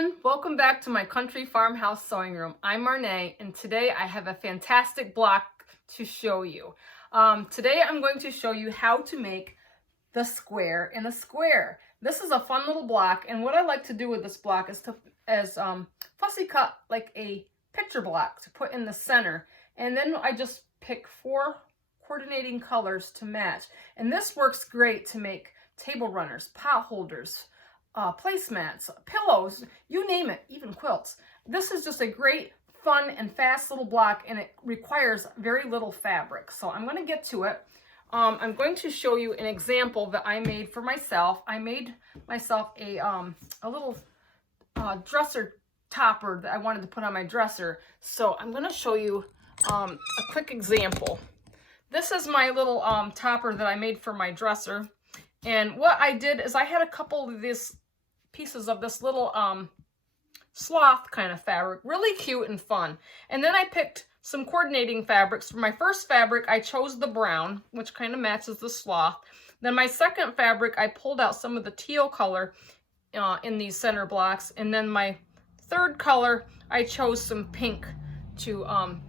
everyone, welcome back to my country farmhouse sewing room. I'm Marnay, and today I have a fantastic block to show you. Today I'm going to show you how to make the square in a square. This is a fun little block, and what I like to do with this block is to fussy cut like a picture block to put in the center, and then I just pick 4 coordinating colors to match. And this works great to make table runners, pot holders, placemats, pillows, you name it, even quilts. This is just a great, fun, and fast little block, and it requires very little fabric. So I'm going to get to it. I'm going to show you an example that I made for myself. I made myself a little dresser topper that I wanted to put on my dresser. So I'm going to show you a quick example. This is my little topper that I made for my dresser. And what I did is I had a couple of these pieces of this little sloth kind of fabric, really cute and fun. And then I picked some coordinating fabrics. For my first fabric, I chose the brown, which kind of matches the sloth. Then my second fabric, I pulled out some of the teal color in these center blocks. And then my third color, I chose some pink to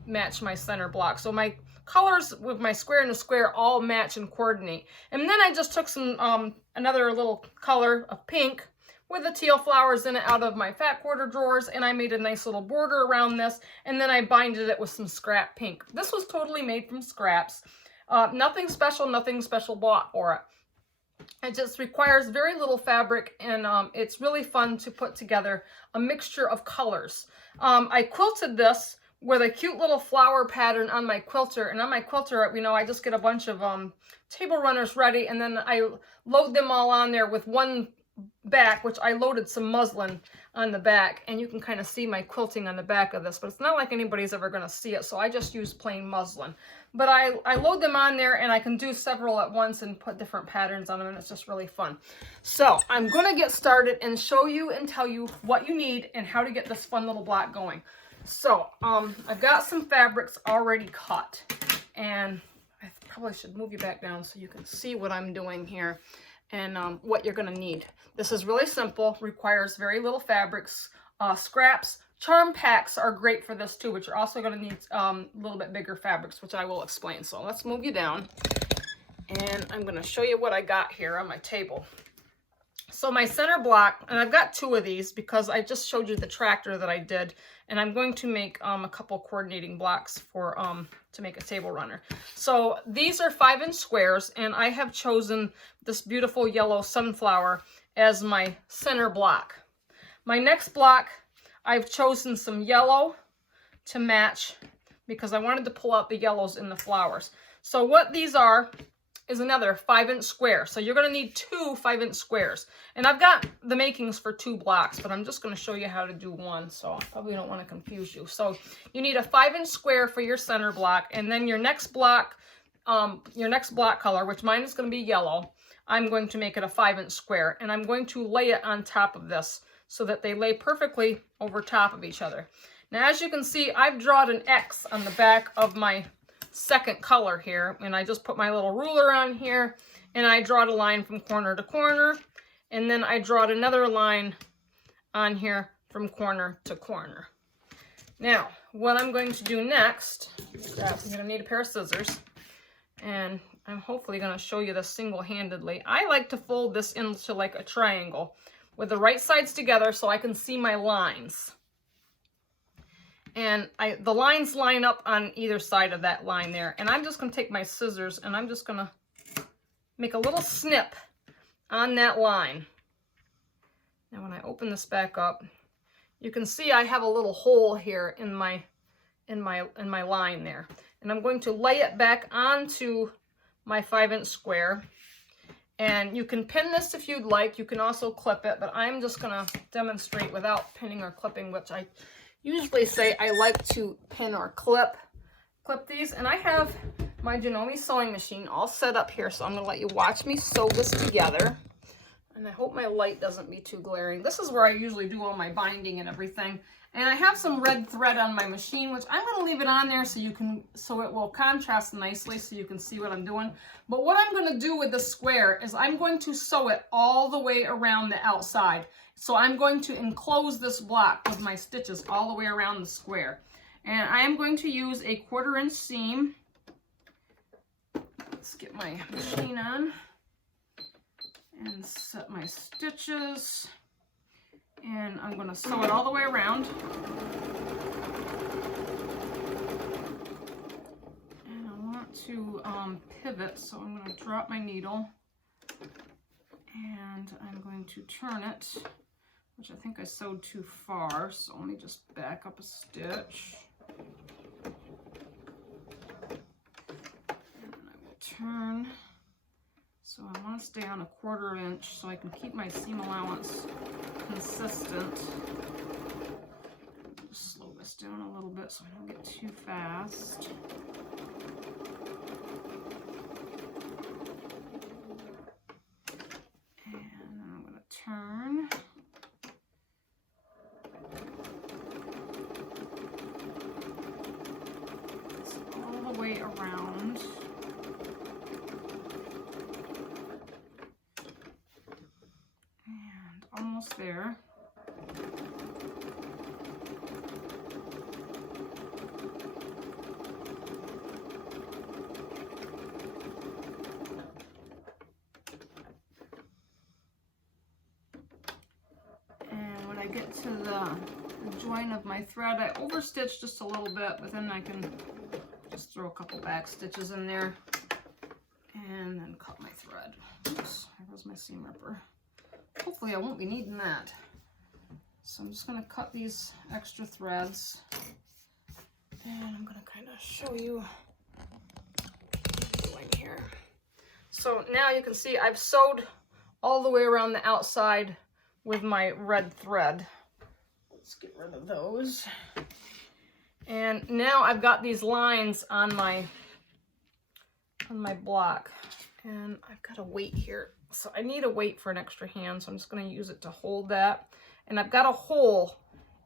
match my center block. So my colors with my square and a square all match and coordinate. And then I just took some another little color of pink with the teal flowers in it out of my fat quarter drawers, and I made a nice little border around this, and then I binded it with some scrap pink. This was totally made from scraps. Nothing special bought for it. It just requires very little fabric, and it's really fun to put together a mixture of colors. I quilted this with a cute little flower pattern on my quilter, and on my quilter, you know, I just get a bunch of table runners ready, and then I load them all on there with one back, which I loaded some muslin on the back, and you can kind of see my quilting on the back of this, but it's not like anybody's ever going to see it, so I just use plain muslin. But I load them on there, and I can do several at once and put different patterns on them, and it's just really fun. So I'm going to get started and show you and tell you what you need and how to get this fun little block going. So I've got some fabrics already cut, and I probably should move you back down so you can see what I'm doing here and what you're going to need. This is really simple, requires very little fabrics, scraps. Charm packs are great for this too, but you're also going to need a little bit bigger fabrics, which I will explain. So let's move you down, and I'm going to show you what I got here on my table. So my center block, and I've got 2 of these because I just showed you the tractor that I did, and I'm going to make a couple coordinating blocks for to make a table runner. So these are 5-inch squares, and I have chosen this beautiful yellow sunflower as my center block. My next block, I've chosen some yellow to match because I wanted to pull out the yellows in the flowers. So what these are is another 5-inch square. So you're going to need 2 5-inch squares. And I've got the makings for 2 blocks, but I'm just going to show you how to do one, so I probably don't want to confuse you. So you need a 5-inch square for your center block, and then your next block color, which mine is going to be yellow, I'm going to make it a 5-inch square, and I'm going to lay it on top of this so that they lay perfectly over top of each other. Now, as you can see, I've drawn an X on the back of my second color here, and I just put my little ruler on here, and I draw a line from corner to corner, and then I draw another line on here from corner to corner. Now, what I'm going to do next, I'm going to need a pair of scissors, and I'm hopefully going to show you this single-handedly. I like to fold this into like a triangle with the right sides together so I can see my lines. And the lines line up on either side of that line there. And I'm just going to take my scissors and I'm just going to make a little snip on that line. Now when I open this back up, you can see I have a little hole here in my line there. And I'm going to lay it back onto my 5-inch square. And you can pin this if you'd like. You can also clip it, but I'm just going to demonstrate without pinning or clipping, which I usually say I like to pin or clip these. And I have my Janome sewing machine all set up here, so I'm going to let you watch me sew this together. And I hope my light doesn't be too glaring. This is where I usually do all my binding and everything. And I have some red thread on my machine, which I'm going to leave it on there so it will contrast nicely so you can see what I'm doing. But what I'm going to do with the square is I'm going to sew it all the way around the outside. So I'm going to enclose this block with my stitches all the way around the square. And I am going to use a 1/4 inch seam. Let's get my machine on and set my stitches. And I'm going to sew it all the way around. And I want to pivot, so I'm going to drop my needle. And I'm going to turn it, which I think I sewed too far, so let me just back up a stitch. And I will turn. So I want to stay on a 1/4 inch so I can keep my seam allowance consistent. Just slow this down a little bit so I don't get too fast. And I'm going to turn. This all the way around. Almost there. And when I get to the join of my thread, I overstitch just a little bit, but then I can just throw a couple back stitches in there and then cut my thread. Oops, there goes my seam ripper. Hopefully I won't be needing that. So I'm just going to cut these extra threads. And I'm going to kind of show you what I'm doing here. So now you can see I've sewed all the way around the outside with my red thread. Let's get rid of those. And now I've got these lines on my block. And I've got a weight here. So I need a weight for an extra hand, so I'm just going to use it to hold that. And I've got a hole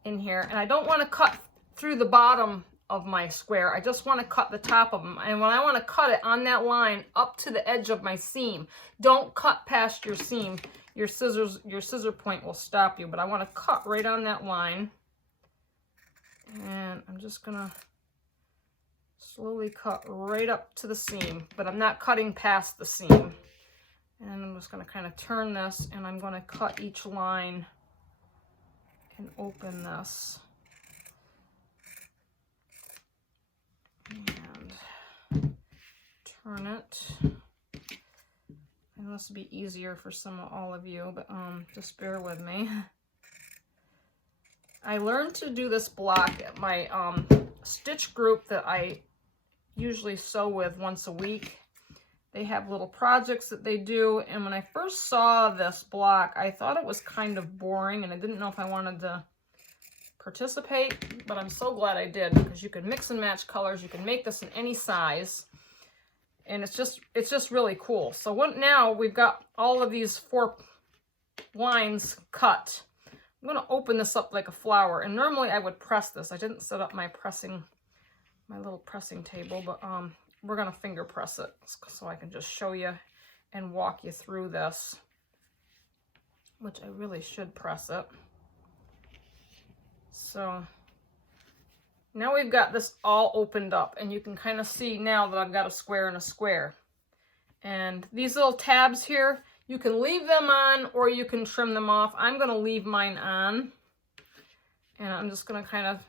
in here, and I don't want to cut through the bottom of my square. I just want to cut the top of them. And when I want to cut it on that line up to the edge of my seam, don't cut past your seam. Your scissor point will stop you, but I want to cut right on that line. And I'm just going to slowly cut right up to the seam, but I'm not cutting past the seam. And I'm just going to kind of turn this, and I'm going to cut each line and open this. And turn it. And this will be easier for all of you, but just bear with me. I learned to do this block at my stitch group that I usually sew with once a week. They have little projects that they do, and when I first saw this block, I thought it was kind of boring, and I didn't know if I wanted to participate, but I'm so glad I did, because you can mix and match colors. You can make this in any size, and it's just really cool. So now we've got all of these 4 lines cut. I'm going to open this up like a flower, and normally I would press this. I didn't set up my little pressing table, but we're going to finger press it so I can just show you and walk you through this, which I really should press it. So now we've got this all opened up, and you can kind of see now that I've got a square and a square. And these little tabs here, you can leave them on or you can trim them off. I'm going to leave mine on, and I'm just going to kind of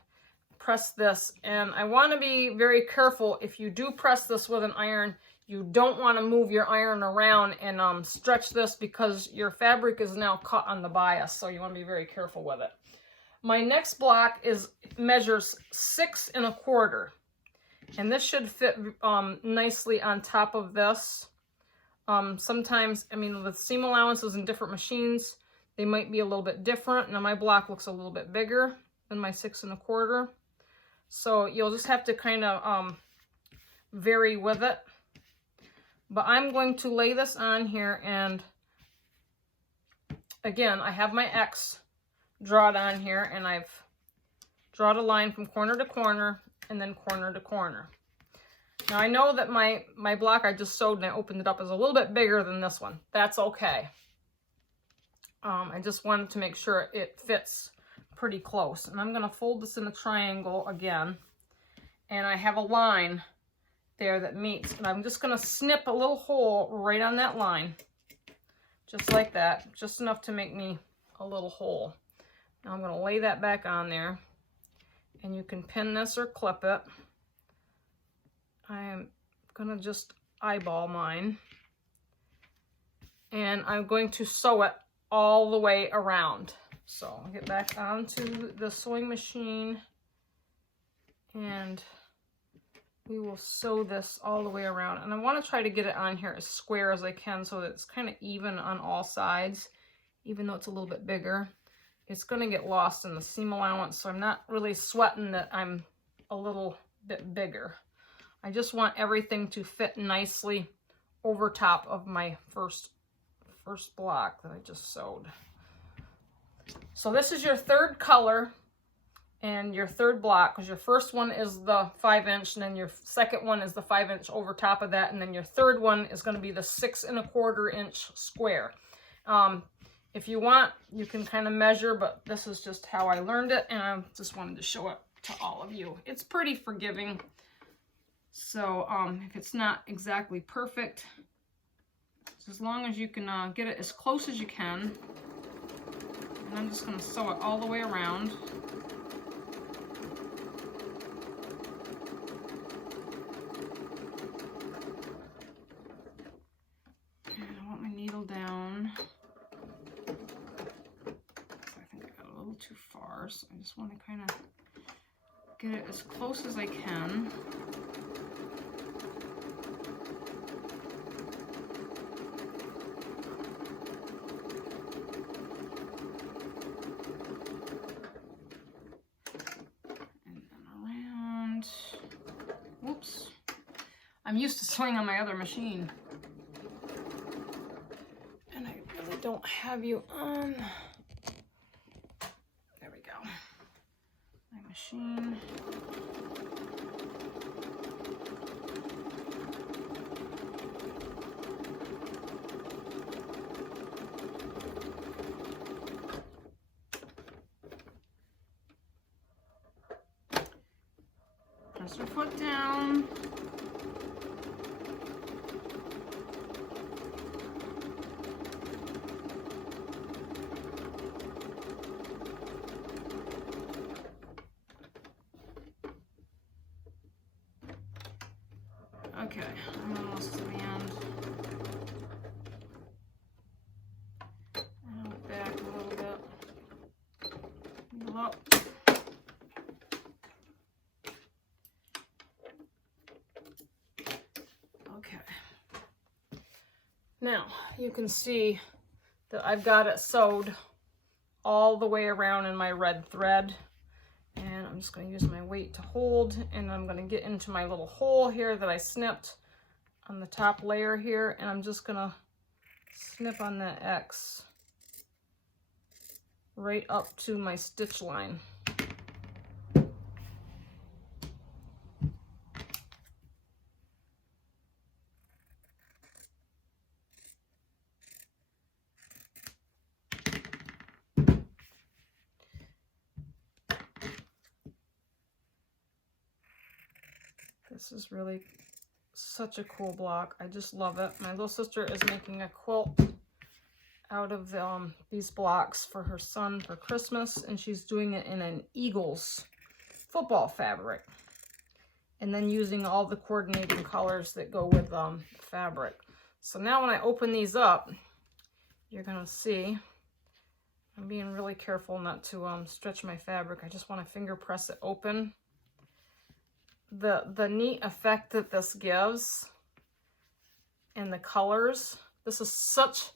press this. And I want to be very careful. If you do press this with an iron, you don't want to move your iron around and stretch this, because your fabric is now cut on the bias, so you want to be very careful with it. My next block measures 6 1/4, and this should fit nicely on top of this. Sometimes, I mean, with seam allowances in different machines, they might be a little bit different. Now my block looks a little bit bigger than my 6 1/4. So you'll just have to kind of vary with it. But I'm going to lay this on here and again, I have my X drawn on here, and I've drawn a line from corner to corner and then corner to corner. Now I know that my block I just sewed and I opened it up is a little bit bigger than this one. That's okay. I just wanted to make sure it fits pretty close. And I'm going to fold this in a triangle again. And I have a line there that meets. And I'm just going to snip a little hole right on that line. Just like that. Just enough to make me a little hole. Now I'm going to lay that back on there. And you can pin this or clip it. I am going to just eyeball mine. And I'm going to sew it all the way around. So I'll get back onto the sewing machine and we will sew this all the way around. And I want to try to get it on here as square as I can so that it's kind of even on all sides, even though it's a little bit bigger. It's going to get lost in the seam allowance, so I'm not really sweating that I'm a little bit bigger. I just want everything to fit nicely over top of my first block that I just sewed. So this is your third color and your third block, because your first one is the 5-inch, and then your second one is the 5-inch over top of that, and then your third one is going to be the 6 1/4 inch square. If you want, you can kind of measure, but this is just how I learned it, and I just wanted to show it to all of you. It's pretty forgiving, so if it's not exactly perfect, as long as you can get it as close as you can. And I'm just going to sew it all the way around. And I want my needle down. I think I got a little too far, so I just want to kind of get it as close as I can. Whoops. I'm used to sewing on my other machine. And I really don't have you on. There we go. My machine. Press your foot down. Okay, I'm almost to the end. And I'll back a little bit. Needle up. Okay. Now, you can see that I've got it sewed all the way around in my red thread. And I'm just going to use my weight to hold, and I'm going to get into my little hole here that I snipped on the top layer here, and I'm just going to snip on that X right up to my stitch line. This is really such a cool block. I just love it. My little sister is making a quilt out of these blocks for her son for Christmas, and she's doing it in an Eagles football fabric, and then using all the coordinating colors that go with fabric. So now when I open these up, you're gonna see I'm being really careful not to stretch my fabric. I just want to finger press it open. The neat effect that this gives and the colors, this is such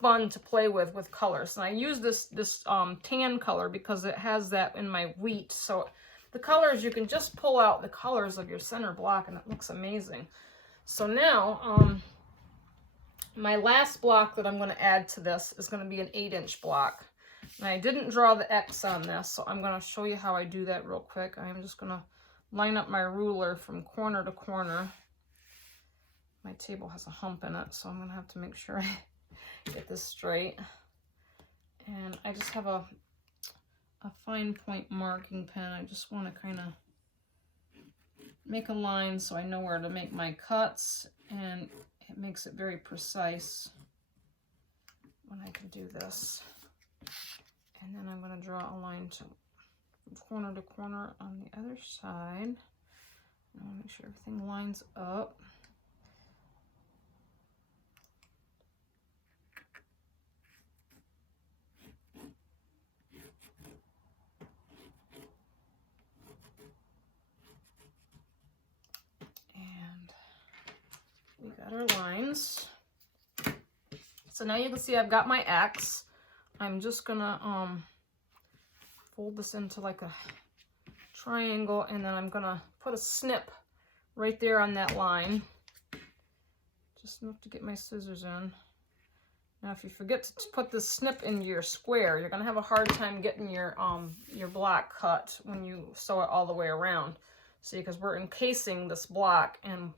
fun to play with colors. And I use this tan color because it has that in my wheat. So the colors, you can just pull out the colors of your center block and it looks amazing. So now My last block that I'm going to add to this is going to be an 8-inch block. And I didn't draw the X on this, so I'm going to show you how I do that real quick. I'm just going to line up my ruler from corner to corner. My table has a hump in it, so I'm going to have to make sure I get this straight. And I just have a fine point marking pen. I just want to kind of make a line so I know where to make my cuts, and it makes it very precise when I can do this. And then I'm going to draw a line from corner to corner on the other side. I want to make sure everything lines up. And we got our lines. So now you can see I've got my X. I'm just gonna fold this into like a triangle, and then I'm gonna put a snip right there on that line. Just enough to get my scissors in. Now if you forget to put the snip into your square, you're gonna have a hard time getting your block cut when you sew it all the way around. See, because we're encasing this block and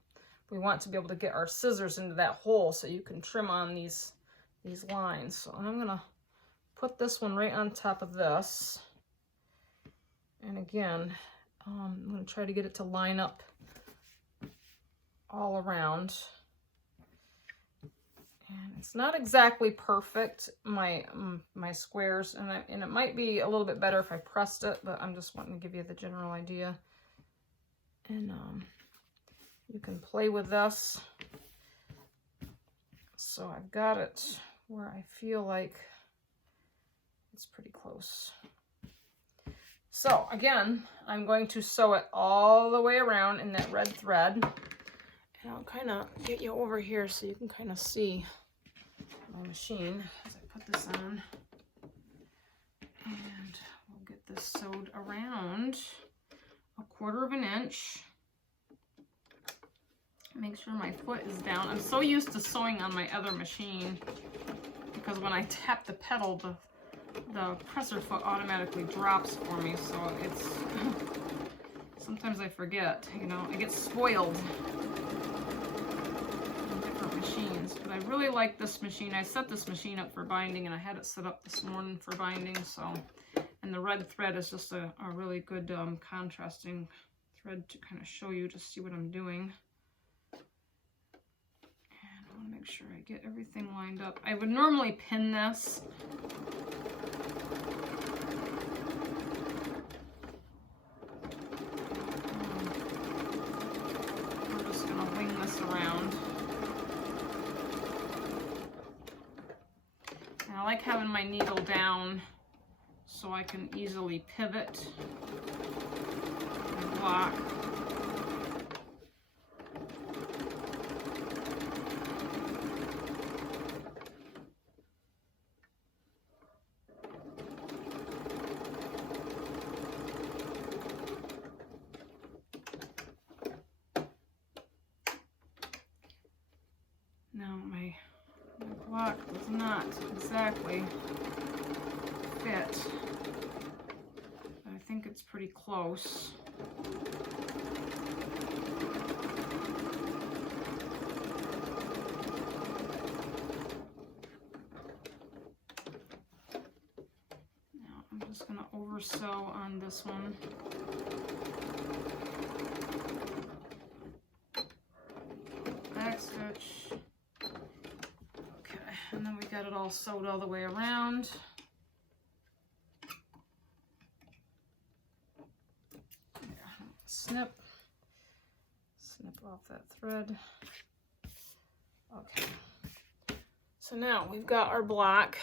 we want to be able to get our scissors into that hole so you can trim on these lines. So I'm gonna put this one right on top of this. And again, I'm going to try to get it to line up all around. And it's not exactly perfect, my squares, and it might be a little bit better if I pressed it, but I'm just wanting to give you the general idea. And you can play with this. So I've got it where I feel like it's pretty close. So again, I'm going to sew it all the way around in that red thread. And I'll kind of get you over here so you can kind of see my machine as I put this on. And we'll get this sewed around 1/4 inch. Make sure my foot is down. I'm so used to sewing on my other machine because when I tap the pedal, the presser foot automatically drops for me, so it's sometimes I forget, you know, I get spoiled in different machines. But I really like this machine. I set this machine up for binding, and I had it set up this morning for binding, so, and the red thread is just a really good contrasting thread to kind of show you, to see what I'm doing. And I want to make sure I get everything lined up. I would normally pin this. Around. And I like having my needle down so I can easily pivot and block. Now my block does not exactly fit, but I think it's pretty close. Now I'm just going to over sew on this one. Back stitch. And then we got it all sewed all the way around. Yeah, snip off that thread. Okay. So now we've got our block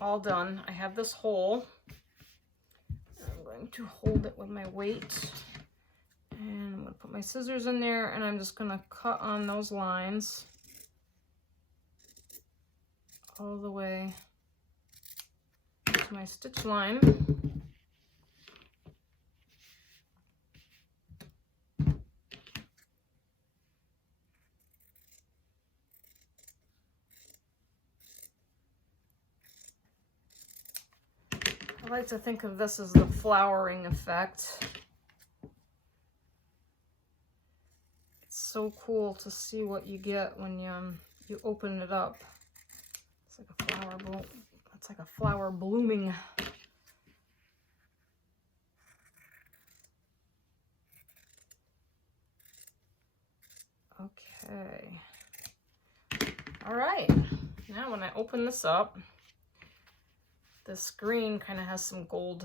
all done. I have this hole. I'm going to hold it with my weight. And I'm going to put my scissors in there, and I'm just going to cut on those lines all the way to my stitch line. I like to think of this as the flowering effect. It's so cool to see what you get when you open it up. It's like a flower bloom. It's like a flower blooming. Okay. All right. Now when I open this up, this green kind of has some gold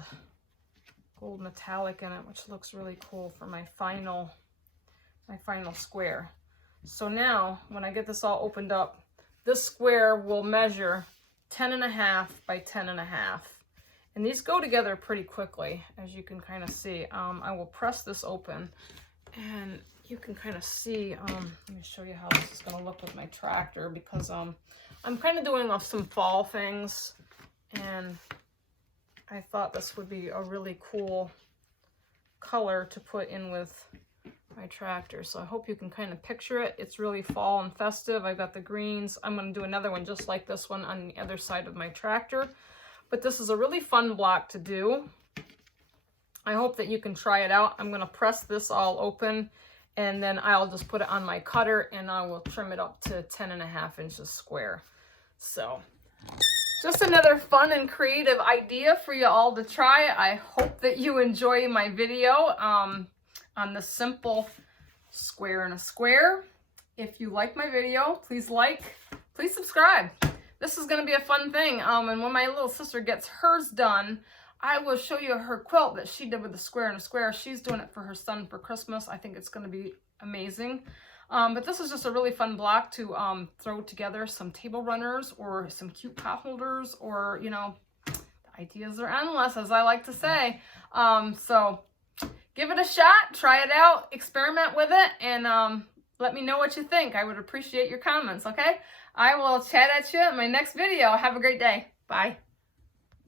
metallic in it, which looks really cool for my final square. So now when I get this all opened up, this square will measure 10.5 by 10.5. And these go together pretty quickly, as you can kind of see. I will press this open and you can kind of see, let me show you how this is going to look with my tractor, because I'm kind of doing some fall things, and I thought this would be a really cool color to put in with my tractor. So I hope you can kind of picture it. It's really fall and festive. I've got the greens. I'm going to do another one just like this one on the other side of my tractor. But this is a really fun block to do. I hope that you can try it out. I'm going to press this all open, and then I'll just put it on my cutter and I will trim it up to 10.5 inches square. So just another fun and creative idea for you all to try. I hope that you enjoy my video on the simple square in a square. If you like my video, please subscribe. This is going to be a fun thing. And when my little sister gets hers done, I will show you her quilt that she did with the square in a square. She's doing it for her son for Christmas. I think it's going to be amazing. But this is just a really fun block to throw together some table runners or some cute pot holders, or, you know, the ideas are endless, as I like to say. So give it a shot, try it out, experiment with it, and let me know what you think. I would appreciate your comments, okay? I will chat at you in my next video. Have a great day. Bye.